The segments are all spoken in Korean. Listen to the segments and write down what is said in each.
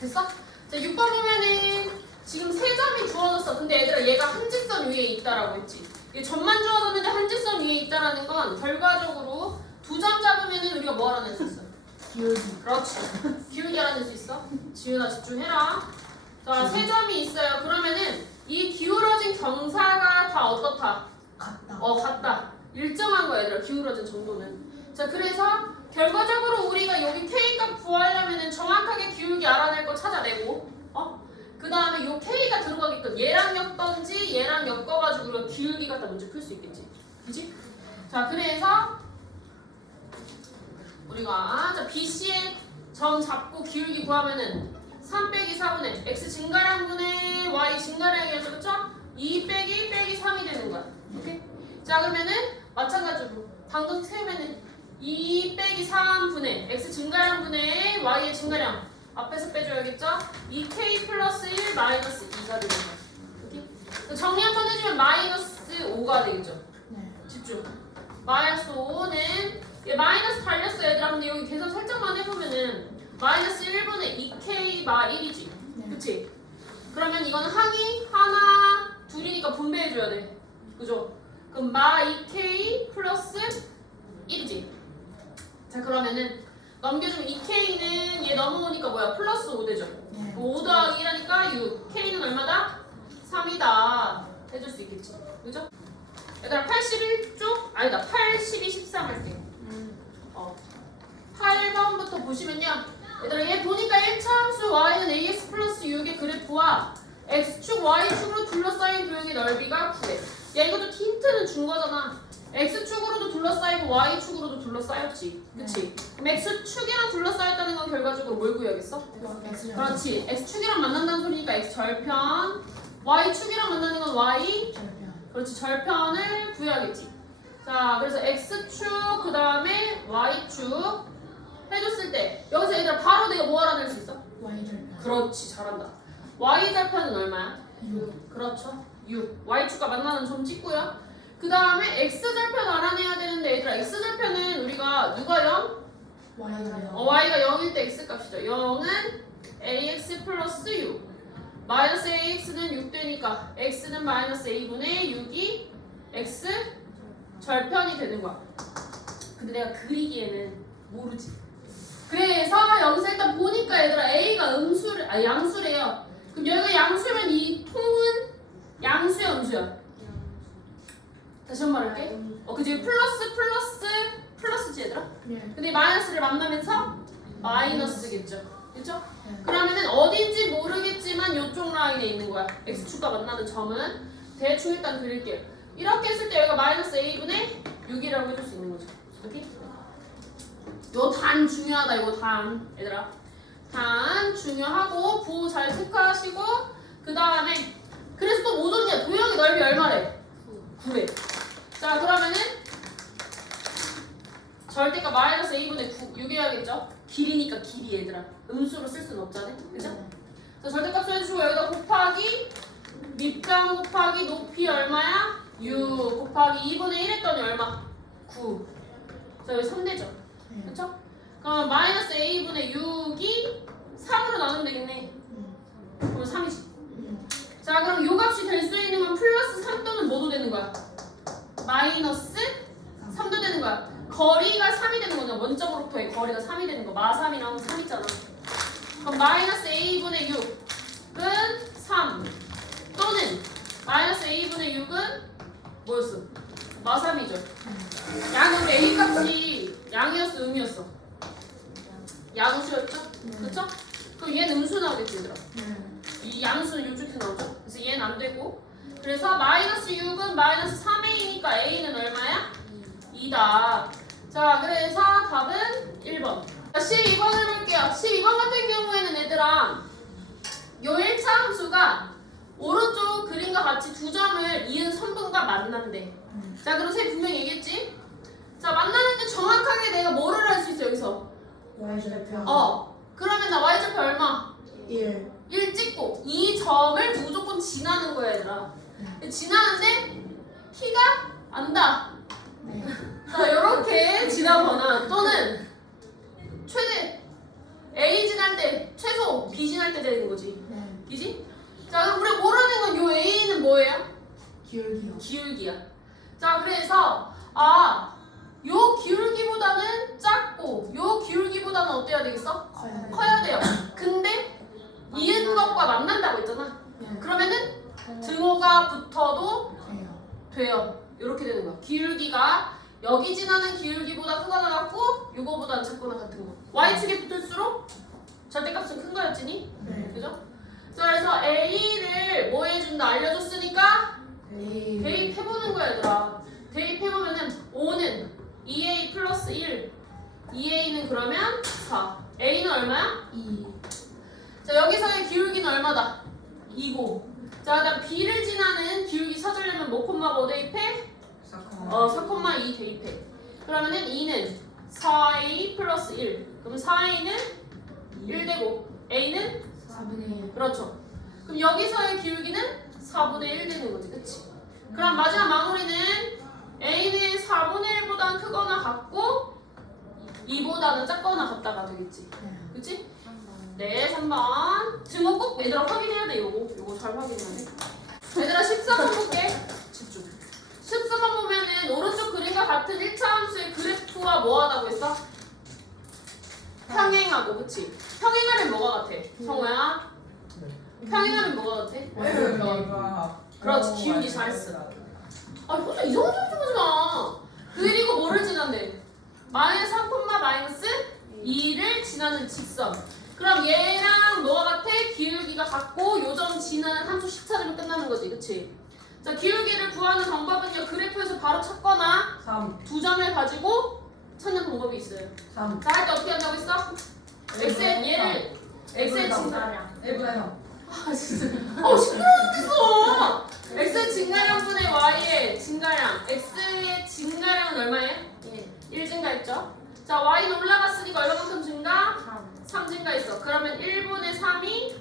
됐어? 자, 6번 보면은 지금 세 점이 주어졌어. 근데 얘들아 얘가 한직선 위에 있다라고 했지. 이게 점만 주어졌는데 한직선 위에 있다라는 건 결과적으로 두 점 잡으면은 우리가 뭐 알아낼 수 있어? 기울기. 그렇지. 기울기 알아낼 수 있어? 지훈아 집중해라. 자, 세 점이 있어요. 그러면은 이 기울어진 경사가 다 어떻다? 같다. 같다. 일정한 거야 얘들아 기울어진 정도는. 자, 그래서 결과적으로 우리가 여기 K값 구하려면은 정확하게 기울기 알아낼 거 찾아내고 그 다음에 요 K가 들어가게끔 얘랑 엮던지 얘랑 엮어가지고 우리가 기울기 갖다 문제 풀 수 있겠지. 그지? 자, 그래서 우리가 자 BC의 점 잡고 기울기 구하면은 3 빼기 4분의 x 증가량분의 y 증가량이었죠. 그쵸? 2 빼기 3이 되는 거야. 오케이? 자, 그러면은 마찬가지로 방정식 세우면은 2 빼기 3분의 x 증가량분의 y의 증가량 앞에서 빼줘야겠죠? 2k 플러스 1 마이너스 2가 되는 거야. 오케이? 정리 한번 해주면 마이너스 5가 되겠죠? 네. 집중. 마이너스 5는 얘 마이너스 달렸어 얘들아. 근데 여기 계산 살짝만 해보면은 마이너스 1분의 2k 마 1이지. 네. 그치? 그러면 이거는 항이 하나 둘이니까 분배해줘야 돼. 그죠? 그럼 마 2k 플러스 1이지. 자, 그러면은 넘겨주면 2k는 얘 넘어오니까 뭐야? 플러스 5 되죠? 네. 5 더하기 1하니까 6. k는 얼마다? 3이다. 해줄 수 있겠지. 그죠? 얘들아 81쪽? 아니다 82, 13 할게요. 8번부터 보시면요. 얘들아 얘 보니까 1차 함수 y는 ax 플러스 6의 그래프와 x축, y축으로 둘러싸인 도형의 넓이가 9래. 야, 이것도 힌트는 준 거잖아. x축으로도 둘러싸이고 y축으로도 둘러싸였지. 그치? 그럼 x축이랑 둘러싸였다는 건 결과적으로 뭘 구해야겠어? X죠. 그렇지. x축이랑 만난다는 소리니까 x절편, y축이랑 만나는 건 y, 절편. 그렇지. 절편을 구해야겠지. 자, 그래서 x축 그 다음에 y축 해줬을 때 여기서 얘들아 바로 내가 뭐 알아낼 수 있어? Y 절편. 그렇지. 잘한다. y절편은 얼마야? 6. 그렇죠. 6. y축과 만나는 점 찍고요. 그 다음에 x절편 알아내야 되는데 얘들아 x절편은 우리가 누가 0? Y가 0. y가 0일 때 x값이죠. 0은 ax 플러스 6. 마이너스 ax는 6 되니까 x는 마이너스 a분의 6이 x 절편이 되는 거야. 근데 내가 그리기에는 모르지. 그래서 여기서 일단 보니까 얘들아 a가 양수래요. 그럼 여기가 양수면 이 통은 양수야 음수야? 다시 한 번 할게. 그치? 플러스지 얘들아? 네. 근데 마이너스를 만나면서 마이너스겠죠. 그쵸? 네. 그러면은 어딘지 모르겠지만 이쪽 라인에 있는 거야. x축과 만나는 점은 대충 일단 그릴게요. 이렇게 했을 때 여기가 마이너스 a분의 6이라고 해줄 수 있는 거죠. 이렇게? 요 단 중요하다. 이거 단 얘들아. 단 중요하고 부호 잘 체크하시고 그 다음에 그래서 또 모조리야. 도형의 넓이 얼마래? 9래. 자, 그러면은 절대값 마이너스 a분의 9 6이어야겠죠? 길이니까 길이 얘들아. 음수로 쓸 수는 없잖아. 그죠? 자, 절대값 해주시고 여기다 곱하기 밑변 곱하기 높이 얼마야? 6 곱하기 2분의 1 했더니 얼마? 9. 자, 여기 3되죠? 네. 그쵸? 그럼 마이너스 a분의 6이 3으로 나누면 되겠네. 그럼 3이지. 자, 그럼 요 값이 될 수 있는 건 플러스 3 또는 뭐도 되는 거야? 마이너스 3도 되는 거야. 거리가 3이 되는 거잖아. 원점으로부터의 거리가 3이 되는 거. 마3이랑 3 있잖아. 그럼 마이너스 a분의 6은 3 또는 마이너스 a분의 6은 뭐였어? 마3이죠. 양은 a 값이 양이었어 음이었어? 양수였죠? 그쵸? 그럼 얘는 음수 나오겠지 얘들아. 이 양수는 이쪽에 나오죠? 그래서 얘는 안 되고 그래서 마이너스 6은 마이너스 3a니까 a는 얼마야? 2다. 자, 그래서 답은 1번. 자, 12번을 볼게요. 12번 같은 경우에는 얘들아 요 1차 함수가 오른쪽 그림과 같이 두 점을 이은 선분과 만난대. 자, 그럼 쌤 분명히 얘기했지? 자, 만나는데 정확하게 내가 뭐를 할 수 있어 여기서? Y 절편. 그러면 나 y절편 얼마? 1. 1 찍고 이 점을 무조건 지나는 거야 얘들아. 지나는데 키가 안다. 네. 자, 이렇게 지나거나 또는 최대 a 지날 때 최소 비진할 때 되는 거지. 네. 이지? 자, 그럼 우리 모르는 건 요 A는 뭐예요? 기울기요. 기울기야. 자, 그래서 요 기울기보다는 작고 요 기울기보다는 어때야 되겠어? 커야 돼요. 근데 이은 것과 만난다고 했잖아. 네. 그러면은 등호가 붙어도 돼요. 돼요. 이렇게 되는 거야. 기울기가 여기 지나는 기울기보다 크거나 같고 요거보다 작거나 같은 거. y축에 붙을수록 절대값은 큰 거였지니? 네. 그죠? 자, 그래서 A를 뭐 해준다 알려줬으니까 A. 대입해보는 거야, 얘들아. 대입해보면은 5는 2A 플러스 1, 2A는 그러면 4. A는 얼마야? 2. 자, 여기서의 기울기는 얼마다? 2고. 자, 그다음 B를 지나는 기울기 찾으려면 뭐 콤마 뭐 대입해? 4,2 대입해. 그러면은 2는 4A 플러스 1. 그럼 4A는 1 되고 A는 4분의 1. 그렇죠. 그럼 여기서의 기울기는 4분의 1 되는 거지, 그치? 그럼 마지막 마무리는 A는 4분의 1보다 크거나 같고 2보다는 작거나 같다가 되겠지. 네. 그치? 네, 3번. 등호 꼭 얘들아 확인해야 돼, 요거 잘 확인해야 돼. 얘들아 14번 볼게. 집중. 14번 보면은 오른쪽 그림과 같은 1차 함수의 그래프와 뭐 하다고 했어? 평행하고, 그치? 평행하면 뭐가 같아? 성호야? 평행하면 뭐가 같아? 그렇지, 기울기 잘했어. 벌써 이상한 소리 좀 하지 마. 그리고 뭐를 지난대? 마이너스 3, 마이너스 2를 지나는 직선. 그럼 얘랑 뭐가 같아? 기울기가 같고 요점 지나는 함수 식 찾으면 끝나는 거지, 그치? 자, 기울기를 구하는 방법은요, 그래프에서 바로 찾거나 3. 두 점을 가지고 찾는 방법이 있어요. 3. 자, 할 때 어떻게 한다고 했어? x의 얘를 x의 증가량. F요. 아 진짜. 시끄러워. x의 증가량분의 y의 증가량. x의 증가량은 얼마예요? 1 증가했죠. 자, y는 올라갔으니까 얼마만큼 증가? 3 증가했어. 그러면 1분의 3이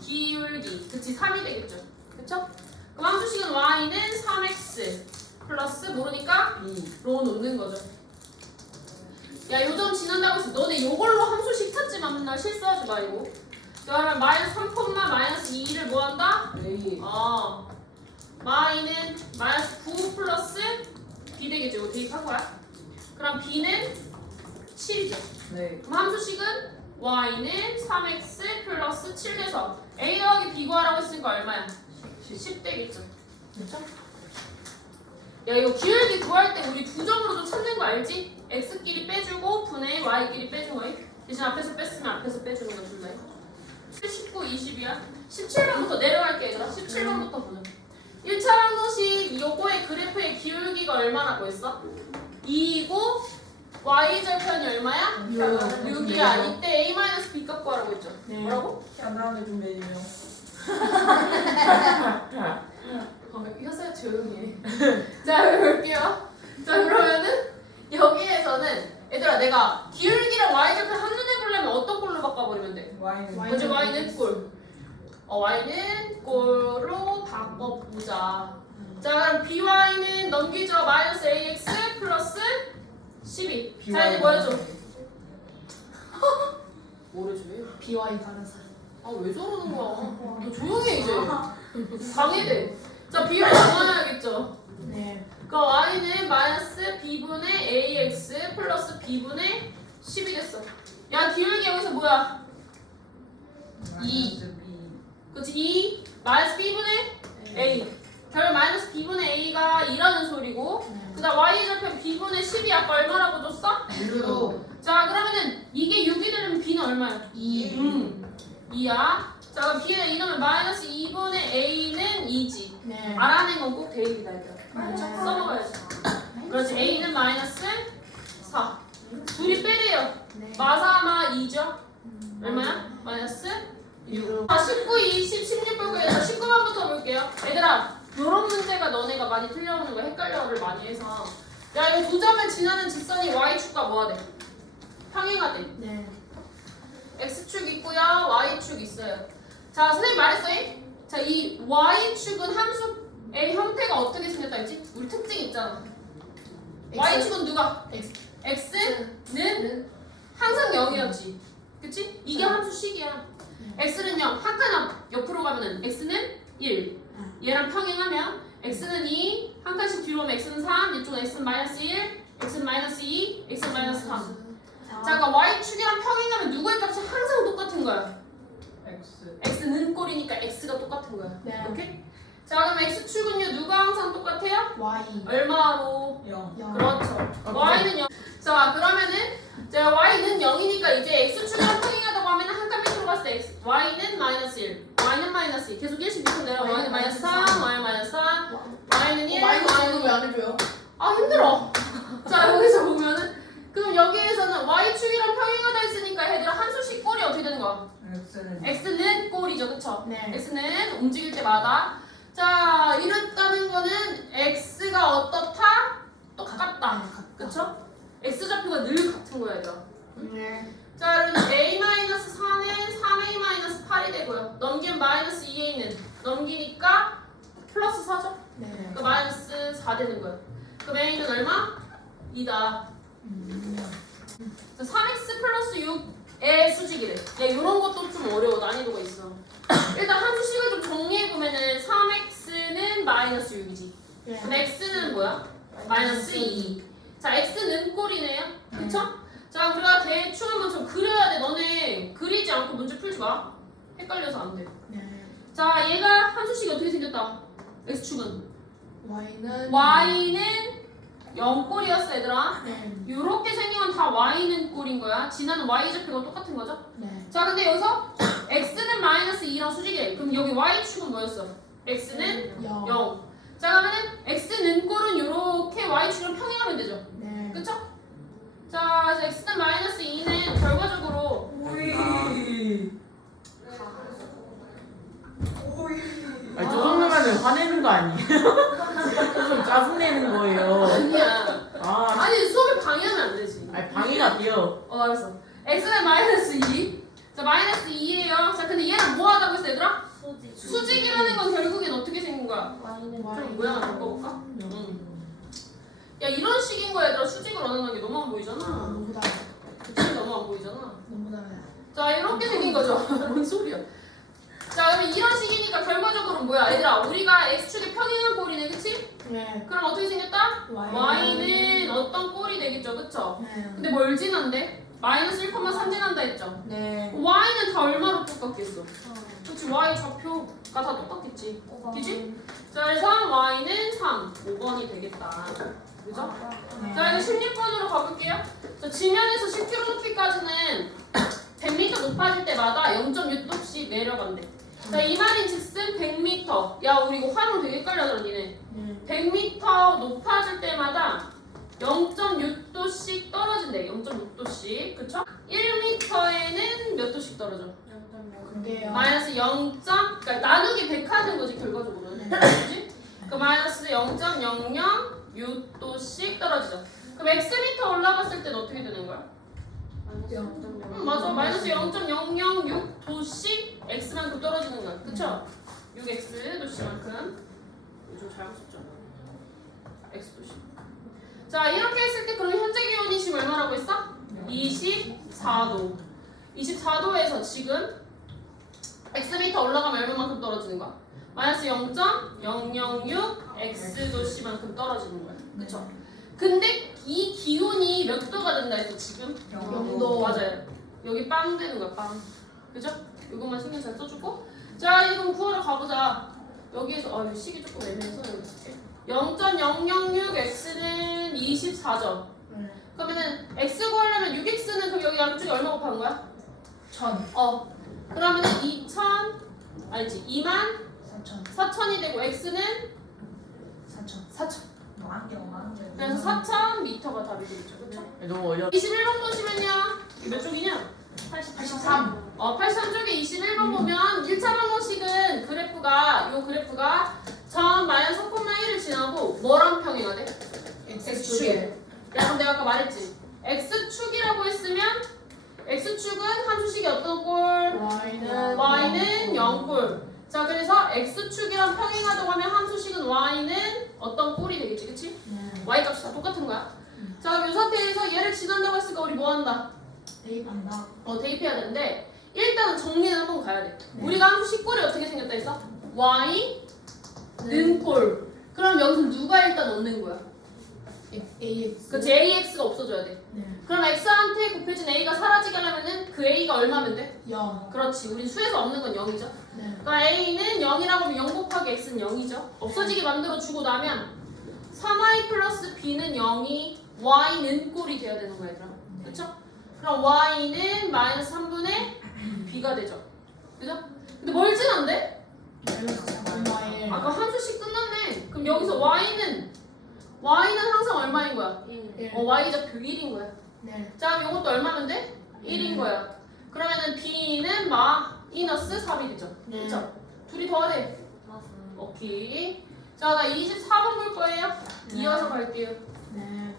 기울기. 그치, 3이 되겠죠. 그쵸? 그럼 함수식은 y는 3x 플러스 모르니까 2로 놓는 거죠. 야, 요점 지난다고 해서 너네 요걸로 함수식 찾지만 맨날 실수하지 말고. 그러면 마이너스 3, 마이너스 2를 뭐 한다? y는 마이너스 9 플러스 b 되겠죠. 이거 대입한 거야. 그럼 b는 7이죠. 네. 그럼 함수식은 y는 3x 플러스 7 돼서 a 더하기 b 구하라고 했으니까 얼마야? 10 되겠죠. 그렇죠? 야, 이거 기울기 구할 때 우리 두 점으로 좀 찾는 거 알지? x끼리 빼주고 분의 y끼리 빼준 거임. 대신 앞에서 뺐으면 앞에서 빼주는 거 줄래? 19, 20이야. 17번부터 내려갈게, 얘들아. 17번부터 보자. 1차 함수식 요거의 그래프의 기울기가 얼마라고 했어? 2이고 y절편이 얼마야? 6이야. 이때 a-b 값 구하라고 했죠. 네. 뭐라고? 하나는 좀 내리면. 혀서 조용히 해. 자, 볼게요. 자, 그러면은 여기에서는 얘들아, 내가 기울기랑 y절편 한눈에 보려면 어떤 꼴로 바꿔버리면 돼? Y는 먼저 y는 꼴. y는 꼴로 바꿔보자. 자, 그럼 by는 넘기죠. 마이너스 ax 플러스 12. 자, 이제 뭐 해줘? 뭐래 줘? BY 가르사. 왜 저러는 거야? 너 조용히 해, 이제. 방해돼. 자, b를 정해야겠죠. 네. 그 y는 마이너스 b분의 ax 플러스 b분의 10이 됐어. 야, 기울기 여기서 뭐야? 2. 그렇지, 2 마이너스 b분의 a. 결국 마이너스 b분의 a가 2라는 소리고, 네. 그 다음 y절편 b분의 10이 아까 얼마라고 줬어? 6. 자, 그러면은 이게 6이 되려면 b는 얼마야? 2. 2야. 자, 그럼 b는 2라면 마이너스 2분의 a는 2지. 네. 알아낸 건 꼭 대입이다, 얘들아. 네. 써먹어야지. 그렇지, a는 마이너스 4. 둘이 빼래요. 네. 마사마 2죠? 얼마야? 마이너스 6. 자, 19, 20, 16 볼 거예요. 19번부터 볼게요. 얘들아, 요런 문제가 너네가 많이 틀려오는 거 헷갈려를 많이 해서. 야, 이거 두 점을 지나는 직선이 y축과 뭐가 돼? 평행하대. 네. x축 있고요, y축 있어요. 자, 선생님 말했어요. 자, 이 y축은 함수의 형태가 어떻게 생겼다 했지? 우리 특징 있잖아. y축은 누가? X. x는 항상 0이었지. 그치? 이게 함수식이야. x는 0. 한 칸 옆으로 가면은 x는 1. 얘랑 평행하면 x는 2. 한 칸씩 뒤로 오면 x는 3. 이쪽은 x는 마이너스 1. x는 마이너스 2. x는 마이너스 3. 자, 그러니까 y축이랑 평행하면 누구의 값이 항상 똑같은 거야? X. x는 꼴이니까 x가 똑같은 거야. 네. 오케이? 자, 그럼 x축은요 누가 항상 똑같아요? Y. 얼마로? 0. 그렇죠. y는 0. 자, 그러면은 자, y는 0이니까 이제 x축이랑 평행하다고 하면 한 칸 밑으로 갔을 때 y는 마이너스 1. y는 마이너스 2. 계속 1씩 밑으로 내려. y는 마이너스 3. y는 마이너스 4. y는 1. 마이너스 왜안 해줘요? 아, 힘들어. 자, 여기서 보면은 그럼 여기에서는 y축이랑 평행하다 했으니까 얘들아 한 수씩 꼴이 어떻게 되는 거야? X는 x는 꼴이죠. 그쵸? 네. x는 움직일 때마다 자, 이랬다는 거는 x가 어떻다? 똑같다. 그쵸? x좌표가 늘 같은 거야, 얘들아. 네. 자, 그럼 a-4는 3a-8이 되고요. 넘기면 마이너스 2a는 넘기니까 플러스 4죠? 네. 그러니까 마이너스 4 되는 거예요. 그럼 a는 얼마? 2다. 자, 3x 플러스 6의 수직이래. 야, 이런 것도 좀 어려워. 난이도가 있어. 일단 한 수식을 좀 정리해보면은 3x는 마이너스 6이지. 그럼 x는 뭐야? 마이너스 2. 자, x는 꼴이네요. 그쵸? 자, 우리가 대충 한번 좀 그려야 돼. 너네 그리지 않고 문제 풀지 마. 헷갈려서 안 돼. 네. 자, 얘가 한 수식이 어떻게 생겼다? x축은 Y는 y는 0꼴이었어, 얘들아. 네. 요렇게 생긴 건 다 y는 꼴인 거야. 지나는 y좌표가 똑같은 거죠? 네. 자, 근데 여기서 x는 마이너스 2랑 수직이래. 그럼 여기 y축은 뭐였어? x는 0. 자, 그러면은 x는 꼴은 요렇게 y축이랑 평행하면 되죠. 네. 그쵸? 자, 그래서 x는 마이너스 2는 결과적으로 오이. 아니 저 정도면 화내는 거 아니에요? 좀 짜증내는 거예요. 아니야. 아, 아니, 수업을 방해하면 안 되지. 아니 방해가 돼요. 알았어. x는 마이너스 2. 자, 마이너스 2예요. 자, 근데 얘는 뭐 하다고 했어, 얘들아? 수직이라는 건 결국엔 어떻게 생긴 거야? 좀 모양을 바꿔볼까? 야, 이런 식인 거야, 얘들아. 수직을 원하는 게 너무 안 보이잖아. 너무 달아. 그치, 너무 안 보이잖아. 너무 달아요. 자, 이렇게 생긴 거죠. 뭔 소리야? 자, 그러면 이런 식이니까 결과적으로 뭐야? 얘들아, 우리가 x축의 평행한 꼴이네, 그치? 네. 그럼 어떻게 생겼다? y는 어떤 꼴이 되겠죠, 그쵸? 네. 근데 뭘 지난데? 마이너스 1,3 지난다 했죠? 네. y는 다 얼마로 똑같겠어? 그치, y 좌표가 다 똑같겠지. 그치? 자, 그래서 y는 3, 5번이 되겠다. 그죠? 자, 이제 16번으로 가볼게요. 자, 지면에서 10km 높이까지는 100m 높아질 때마다 0.6도씩 내려간대. 자, 이 말인 즉슨 100m. 야, 우리 이거 활용 되게 헷갈려하더라, 니네. 100m 높아질 때마다 0.6도씩 떨어진대. 0.6도씩. 그쵸? 1m에는 몇 도씩 떨어져? 근데요. 마이너스 0. 그러니까 나누기 100 하는 거지, 결과적으로는. 그치? 그 마이너스 0.006도씩 떨어지죠. 그럼 xm 올라갔을 때는 어떻게 되는 거야? 맞아. 마이너스 0.006도씩 x만큼 떨어지는 거야. 그쵸? 6x 도씨만큼. 좀 잘못 썼죠? x 도씨. 자, 이렇게 했을 때 그럼 현재 기온이 지금 얼마라고 했어? 24도. 24도에서 지금 xm 올라가면 얼마만큼 떨어지는 거야? 마이너스 0.006 x도씨만큼 떨어지는 거야. 그쵸? 근데 이 기온이 몇 도가 된다 해서 지금? 0도. 맞아요. 여기 빵 되는 거야, 빵. 그죠? 이것만 신경 잘 써주고. 자, 이제 그럼 구하러 가보자. 여기에서, 이 식이 조금 애매해서 여기 쓸게. 0.006x는 24죠. 그러면은 x 구하려면 6x는 그럼 여기 양쪽에 얼마 곱하는 거야? 1000. 그러면은 2000, 아니지, 4000. 24,000이 되고 x는 4000. 4,000. 안경. 그래서 4,000m가 답이 되겠죠. 그쵸? 너무 어려. 21번 보시면요. 몇 쪽이냐? 83. 83쪽에 21번 보면 1차 방정식은 그래프가 전 마이너스 3,1을 지나고 뭐랑 평행하대? X축에. 야, 그럼 내가 아까 말했지. X축이라고 했으면 X축은 한 수식이 어떤 꼴? Y는 0꼴. 자, 그래서 X축이랑 평행하다고 하면 한 수식은 Y는 어떤 꼴이 되겠지, 그치? Y 값이 다 똑같은 거야. 자, 그럼 이 상태에서 얘를 지난다고 했으니까 우리 뭐 한다? 대입한다. 대입해야 되는데 일단은 정리는 한번 가야 돼. 우리가 함수 19이 어떻게 생겼다 했어? y 는 꼴. 그럼 여기서 누가 일단 얻는 거야? AX. 그치, AX가 없어져야 돼. 네. 그럼 x한테 곱해진 a가 사라지게 하려면은 그 a가 얼마면 돼? 0. 그렇지. 우리 수에서 없는 건 0이죠. 네. 그러니까 a는 0이라고 하면 0 곱하기 x는 0이죠. 없어지게 만들어주고 나면 3y 플러스 b는 0이 y는 꼴이 돼야 되는 거야, 얘들아. 그쵸? 그럼 y는 마이너스 3분의 b가 되죠. 그죠? 근데 멀진 않대? 얼마에? 아까 한 수씩 끝났네. 그럼 여기서 y는 항상 얼마인 거야? y좌표 1인 거야. 네. 자, 그럼 이것도 얼마면 돼? 1인 거야. 그러면은 b는 마이너스 3이 되죠. 네. 그쵸? 둘이 더하래. 오케이. 자, 나 24번 볼 거예요. 네. 이어서 갈게요. 네.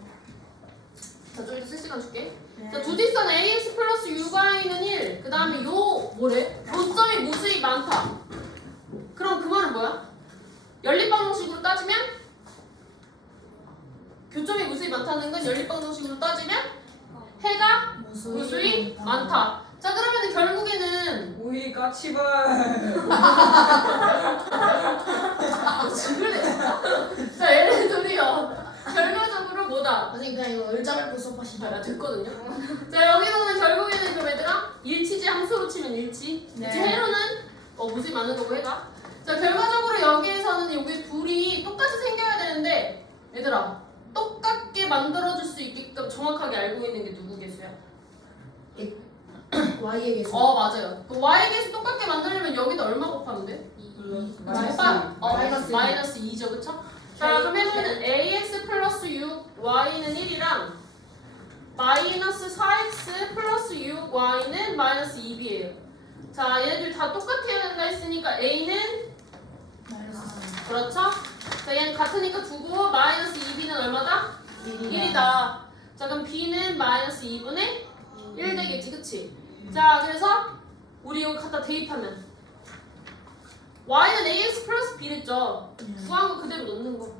자, 좀 이따 실시간 줄게. 네. 자, 두직선 ax 플러스 uy는 1. 그 다음에 요 뭐래? 요점이 무수히 많다. 그럼 그 말은 뭐야? 연립방정식으로 따지면 교점이 무수히 많다는 건 연립방정식으로 따지면 해가 무수히 많다. 자, 그러면 결국에는 오이 까치발. 죽을래. 자, 얘네들이요. 결과적으로 뭐다? 선생님 그냥 이거 을자밟고 수업하시죠. 아, 나 됐거든요. 자, 여기서는 결국에는 그럼 얘들아 일치지 함수로 치면 일치. 네. 그치, 해로는 무수히 많은 거고 해가. 자, 결과적으로 여기에서는 여기 둘이 똑같이 생겨야 되는데 얘들아 똑같게 만들어줄 수 있게끔 정확하게 알고 있는 게 누구 개수야? Y의 개수. 맞아요. 그 y의 개수 똑같게 만들려면 여기다 얼마 곱하면 돼? 마이너스 2죠, 그쵸? 자, 그럼 해보면 ax 플러스 6 y는 1이랑 마이너스 4x 플러스 6 y는 마이너스 2b예요. 자, 얘네들 다 똑같아야 된다 했으니까 a는 마이너스 3. 그렇죠? 자, 얘는 같으니까 두고 마이너스 2b는 얼마다? 1이다. 자, 그럼 b는 마이너스 2분의 1 되겠지, 그치? 자, 그래서 우리 이거 갖다 대입하면 y는 ax 플러스 b랬죠? 구한 거 그대로 넣는 거.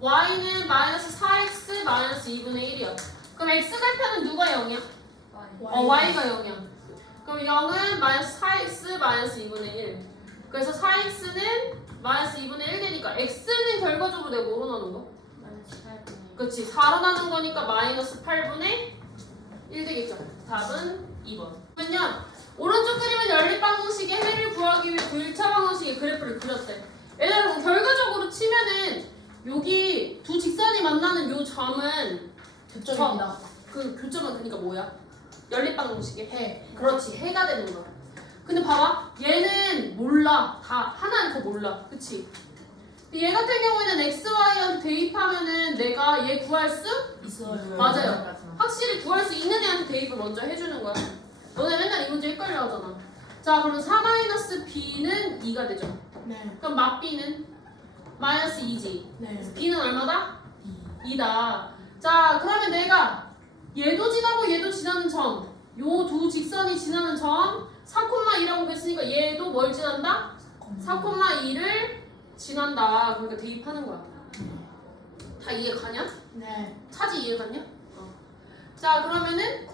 y는 마이너스 4x 마이너스 2분의 1이야. 그럼 x 절편은 누가 0이야? y가 0이야. 그럼 0은 마이너스 4x 마이너스 2분의 1. 그래서 4x는 마이너스 2분의 1 되니까 x는 결과적으로 내가 뭐로 나눈 거? 그렇지. 4로 나눈 거니까 마이너스 8분의 1 되겠죠. 답은 2번. 그러면요. 오른쪽 그림은 연립방정식의 해를 구하기 위해 그1차 방정식의 그래프를 그렸대. 얘들아, 결과적으로 치면은 여기 두 직선이 만나는 요 점은 교점입니다. 그 교점은 그러니까 뭐야? 연립방정식의 해. 그렇지, 해가 되는 거야. 근데 봐봐, 얘는 몰라. 다 하나는 더 몰라. 그치? 근데 얘 같은 경우에는 x, y한테 대입하면은 내가 얘 구할 수 있어요. 맞아요. 확실히 구할 수 있는 애한테 대입을 먼저 해주는 거야. 너네 맨날 이 문제 헷갈려 하잖아. 자, 그럼 4-b는 2가 되죠. 네. 그럼 맞b는 마이너스 2지. 네. b는 얼마다? 2다. 자, 그러면 내가 얘도 지나고 얘도 지나는 점, 요 두 직선이 지나는 점 4,2라고 했으니까 얘도 뭘 지난다? 4,2를 지난다. 그러니까 대입하는 거야. 다 이해 가냐? 네. 차지 이해 갔냐? 자, 그러면은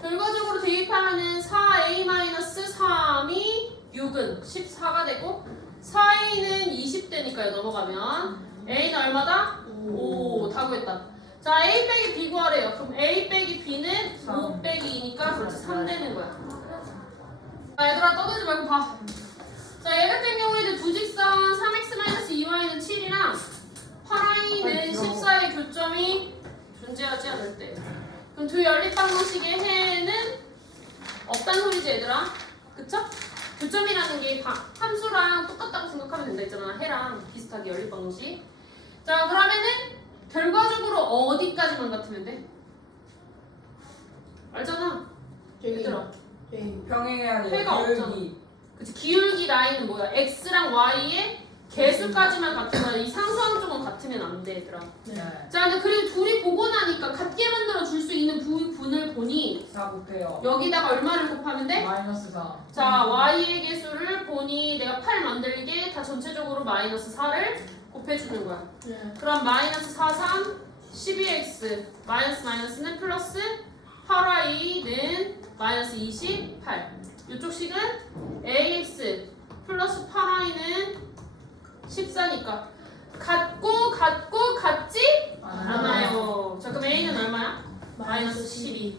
결과적으로 대입하면은 4a-3이 6은 14가 되고 4a는 20되니까요. 넘어가면 a는 얼마다? 5. 다 구했다. 자, a 빼기 b 구하래요. 그럼 a 빼기 b는 5 빼기 2니까 그렇지 3 되는 거야. 자, 얘들아 떠들지 말고 봐. 자, 얘 같은 경우에는 두 직선 3x-2y는 7이랑 8y는 14의 교점이 존재하지 않을 때. 그럼 두 연립방정식의 해는 없다는 소리지, 얘들아. 그쵸? 교점이라는 게 함수랑 똑같다고 생각하면 된다 했잖아. 해랑 비슷하게 연립방정식. 자, 그러면은 결과적으로 어디까지만 같으면 돼? 알잖아. 저기. 얘들아. 저기. 병행해야 해가 기울기. 그치, 기울기 라인은 뭐야? x랑 y의 개수까지만 같으면 이 상수항 쪽은 같으면 안 돼, 얘들아. 네. 자, 근데 그리고 둘이 보고 나니까 같게 만들어 줄 수 있는 부분을 보니 4 못해요. 여기다가 얼마를 곱하면 돼? 마이너스 4. 자, y의 개수를 보니 내가 8 만들게 다 전체적으로 마이너스 4를 곱해주는 거야. 네. 그럼 마이너스 4, 3, 12x 마이너스 마이너스는 플러스 8y는 마이너스 28. 이쪽 식은 ax 플러스 8y는 14니까 같고 같지 않아요. 자 그럼 a는 얼마야? 마이너스 12.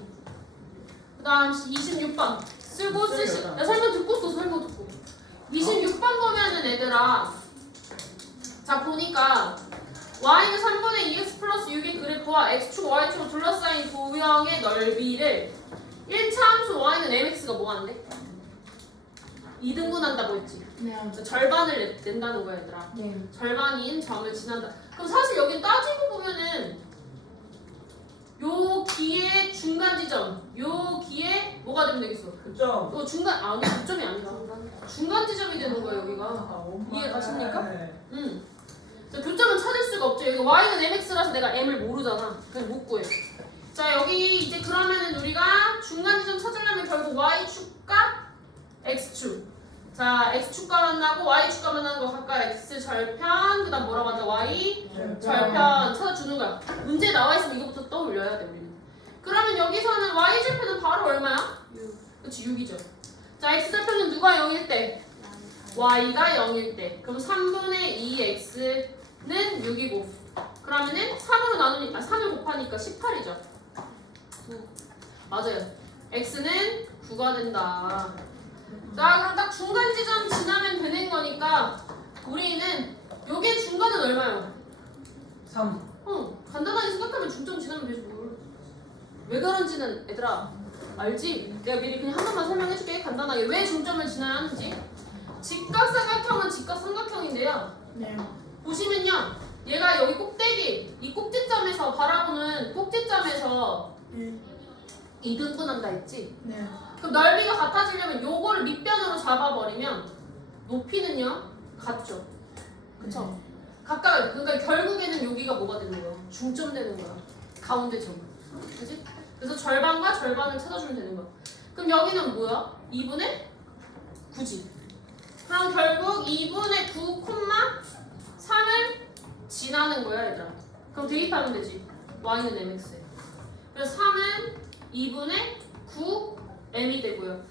그 다음 26번 쓰고 쓰시. 야 설명 듣고 써 설명 듣고. 26번 보면은 얘들아 자 보니까 y는 3분의 2x 플러스 6의 그래프와 x축 y축을 둘러싸인 도형의 넓이를 1차 함수 y는 mx가 뭐 하는데? 2등분한다고 했지. 네. 그러니까 절반을 낸다는 거야 얘들아. 네. 절반인 점을 지난다. 그럼 사실 여기 따지고 보면은 요 기의 중간 지점, 요 기의 뭐가 되면 되겠어? 그죠? 또 중간 근데 점이 아니라 중간 지점이 되는 거야 여기가. 이해 가십니까? 자, 교점은 찾을 수가 없죠. 여기 y는 mx라서 내가 m을 모르잖아. 그냥 못 구해. 자 여기 이제 그러면은 우리가 중간 지점 찾으려면 결국 y축과 x축. 자 x축과 만나고 y축과 만나는 거 각각 x 절편 그다음 뭐라고 한다 y 절편 찾아주는 거야. 문제 나와 있으면 이거부터 떠올려야 돼 우리는. 그러면 여기서는 y 절편은 바로 얼마야? 6. 그치 6이죠. 자 x 절편은 누가 0일 때? y가 0일 때. 그럼 3분의 2x는 6이고 그러면은 3으로 나누니까 3을 곱하니까 18이죠. 9. 맞아요. x는 9가 된다. 자 그럼 딱 중간 지점 지나면 되는 거니까 우리는 요게 중간은 얼마요? 3. 간단하게 생각하면 중점 지나면 되지 뭘. 왜 그런지는 얘들아 알지? 내가 미리 그냥 한 번만 설명해줄게. 간단하게 왜 중점을 지나야 하는지. 직각삼각형은 직각삼각형인데요. 네. 보시면요 얘가 여기 꼭대기 이 꼭지점에서 바라보는 꼭지점에서 2등분한다 했지? 네. 그럼 넓이가 같아지려면 요거를 밑변으로 잡아버리면 높이는요 같죠. 그쵸? 각각 그러니까 결국에는 여기가 뭐가 되는 거야? 중점 되는 거야. 가운데 점. 그지? 그래서 절반과 절반을 찾아주면 되는 거야. 그럼 여기는 뭐야? 2분의 9지. 그럼 결국 2분의 9, 3을 지나는 거야 얘들아. 그럼 대입하면 되지. y는 mx에. 그래서 3은 2분의 9 m이 되고요.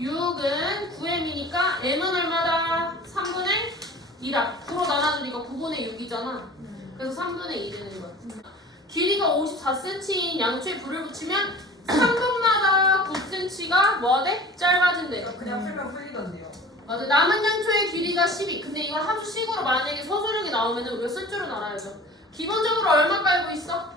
6은 9m이니까 m은 얼마다? 3분의 2다. 9로 나눠주니까 9분의 6이잖아. 그래서 3분의 2 되는 거야. 길이가 54cm인 양초에 불을 붙이면 3분마다 9cm가 뭐가 돼? 짧아진대. 그냥 풀면 풀리던데요. 맞아. 남은 양초의 길이가 12. 근데 이걸 함수식으로 만약에 서술형이 나오면 우리가 쓸 줄은 알아야죠. 기본적으로 얼마 깔고 있어?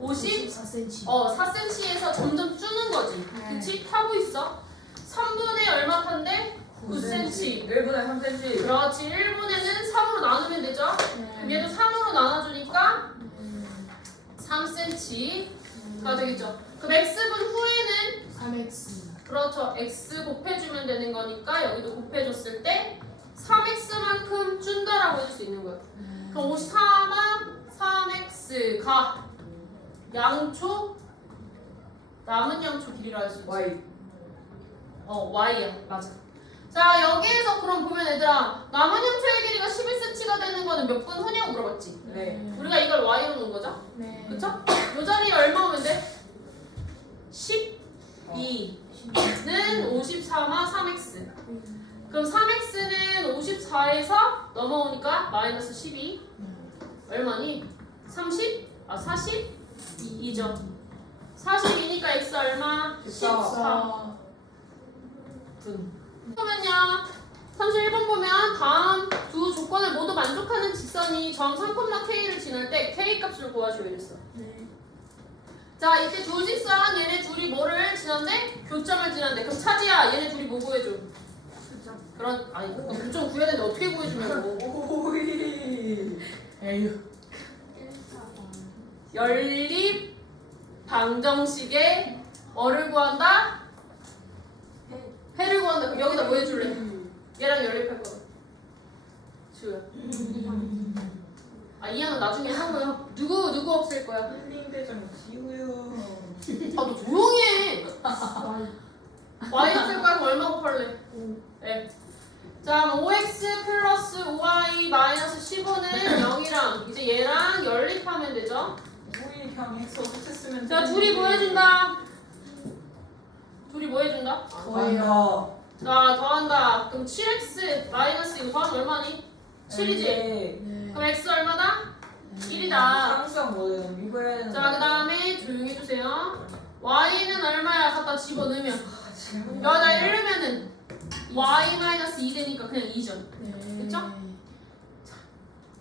54cm. 4cm에서 점점 주는 거지. 그치? 타고 있어. 3분의 얼마 탄데? 9cm. 1분에 3cm. 그렇지. 1분에는 3으로 나누면 되죠? 그럼 얘도 3으로 나눠주니까 3cm가 되겠죠. 그럼 x분 후에는 3x. 그렇죠. x 곱해주면 되는 거니까 여기도 곱해줬을 때 3x만큼 준다라고 해줄 수 있는 거예요. 그럼 54만 3x가 양초 남은 양초 길이라 할 수 있지. Y. y야. 맞아. 자 여기에서 그럼 보면 얘들아 남은 양초의 길이가 11cm가 되는 거는 몇 분 후냐고 물어봤지. 네. 우리가 이걸 y로 놓은 거죠? 네. 그쵸? 요 자리에 얼마 오면 돼? 12는 54마 3x. 그럼 3x는 54에서 넘어오니까 마이너스 12. 얼마니? 30? 42죠. 42니까 x 얼마? 14분. 그러면요 31번 보면 다음 두 조건을 모두 만족하는 직선이 점 3,k를 지날 때 k 값을 구하시오 이랬어. 네. 자 이때 두 직선 얘네 둘이 뭐를 지난데? 교점을 지난데. 그럼 차지야 얘네 둘이 뭐 구해줘? 그런 아니 교점 구해야 되는데 어떻게 구해주냐고. 오이. 에휴. 연립 방정식의 뭐를 구한다? 해를 구한다. 그럼 여기다 뭐 해줄래? 얘랑 연립할 거야. 지우야. 이항은 나중에 하고요. 누구 없앨 거야? 힐링 대장 지우요. 너 조용히 해. y 없앨 거야? 그럼 얼마 곱할래? 네. 자, 5x 플러스 5y 마이너스 15는 0이랑 이제 얘랑 연립하면 되죠? 오이 그냥 X 없앴으면. 자, 둘이 구해준다. 둘이 뭐 해준다? 더해요. 자 더한다. 그럼 7x 마이너스 이거 더하면 얼마니? 7이지? 네. 그럼 x 얼마다? 1이다. 항상 뭐예요? 미고해야 되는 자 그 다음에 조용히 해주세요. y는 얼마야? 갖다 집어넣으면 여기다 1넣으면은 y 마이너스 2 되니까 그냥 2죠. 네. 그쵸?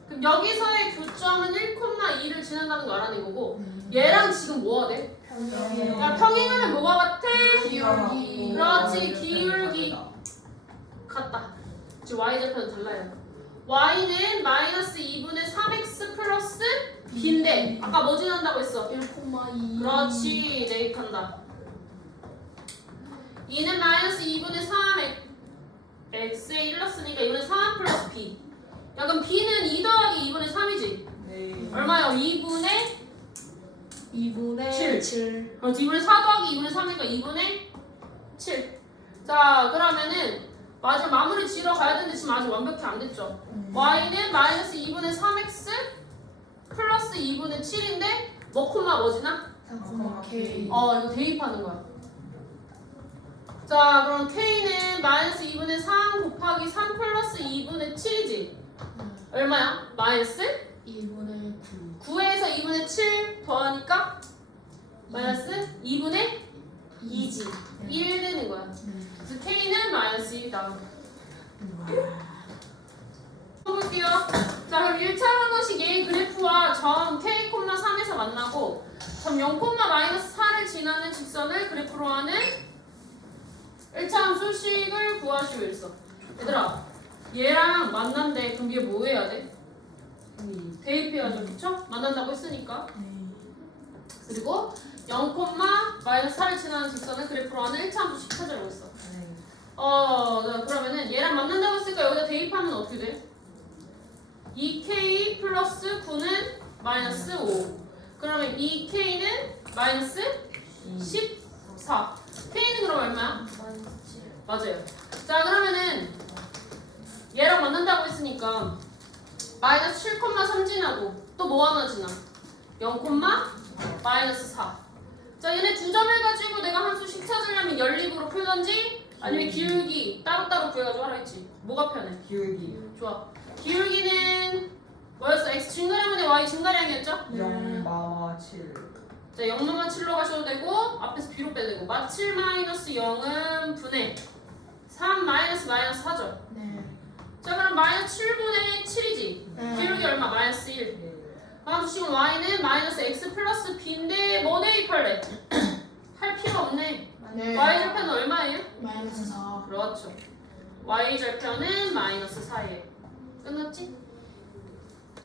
그럼 여기서의 교점은 1,2를 지난다는 거 알아낸 거고 얘랑 지금 뭐가 돼? 평행. 야 평행하면 뭐가 같아? 기울기. 그렇지 기울기 같다. 지금 y절편은 달라요. y는 마이너스 2분의 3x 플러스 b인데 아까 뭐 지난다고 했어? 1,2. 그렇지 대입한다. 2는 마이너스 2분의 3x에 1 넣었으니까 이번에 3 플러스 b. 야 그럼 b는 2 더하기 2분의 3이지? 네. 얼마요? 2분의 2분의 7. 7. 그렇지 2분의 4 더하기 2분의 3이니까 2분의 7. 자 그러면은 마지막 마무리 지러 가야 되는데 지금 아직 완벽히 안 됐죠? y는 마이너스 2분의 3x 플러스 2분의 7인데 뭐 콤마 뭐지나? 3,K. 이거 대입하는 거야. 자 그럼 k는 마이너스 2분의 3 곱하기 3 플러스 2분의 7이지? 얼마야? 마이너스 2분의 9. 9에서 2분의 7 더하니까 마이너스 2분의 2지. 1 되는 거야. 그래서 k는 마이너스 1이다. 볼게요. 자 그럼 1차 방정식 A 그래프와 점 k, 3에서 만나고 점 0, 마이너스 4를 지나는 직선을 그래프로 하는 1차 함수식을 구하시오 이랬어. 얘들아 얘랑 만난대. 그럼 얘 뭐 해야 돼? 대입해야죠. 그쵸? 만난다고 했으니까. 그리고 0, 마이너스 4를 지나는 직선을 그래프로 하는 1차 함수식 찾으라고 했어. 자, 그러면은 얘랑 만난다고 했으니까 여기다 대입하면 어떻게 돼? 2k 플러스 9는 마이너스 5. 그러면 2k는 마이너스 14. k는 그럼 얼마야? 맞아요. 자 그러면은 얘랑 만난다고 했으니까 마이너스 7,3 지나고 또 뭐 하나 지나? 0, 마이너스 4. 자 얘네 두 점을 가지고 내가 함수식 찾으려면 연립으로 풀던지 아니면 기울기 따로따로 구해가지고 하라 했지. 뭐가 편해? 기울기. 좋아. 기울기는 뭐였어? x 증가량분의 y 증가량이었죠? 0, 7. 자 0, 7로 가셔도 되고 앞에서 b로 빼도 되고 마 7 마이너스 0은 분의 3 마이너스 4죠. 네. 자 그럼 마이너스 7분의 7이지. 네. 기울기 얼마? 마이너스 1. 네. 다음 식은 y는 마이너스 x 플러스 b인데 뭐 대입할래? 할 필요 없네. 네. y절편은 얼마예요? 마이너스 4. 그렇죠. y절편은 마이너스 4예요. 끝났지?